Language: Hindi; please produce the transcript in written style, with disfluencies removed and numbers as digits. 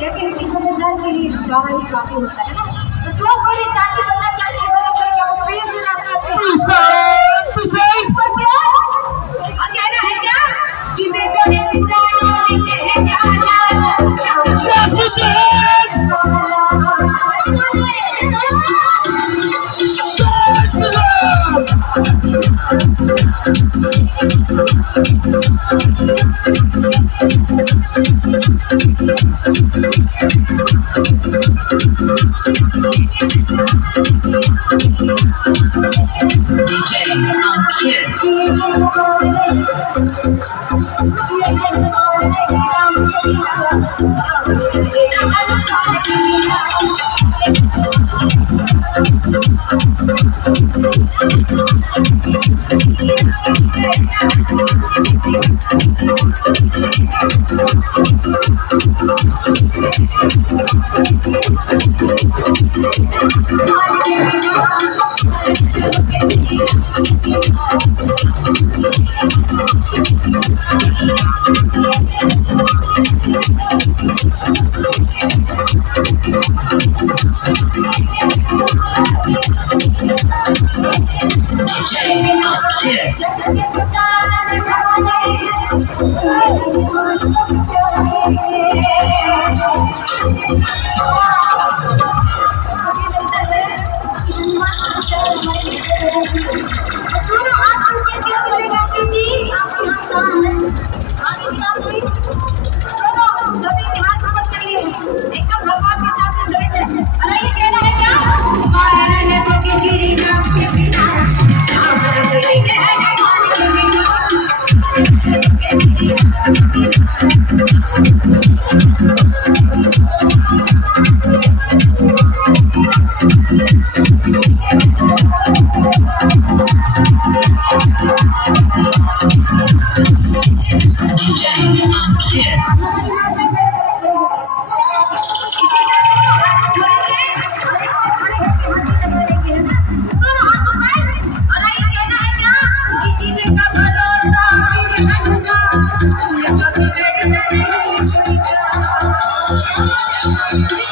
लेकिन इस समझदार के लिए गाना ही काफी होता है ना। तो जो कोई साथी बनना चाहते हैं वो क्या वो प्रेम से अपने पर क्या और कहना है क्या कि मैं तो ने पुराना लिखे है क्या DJ Kid. Thank you.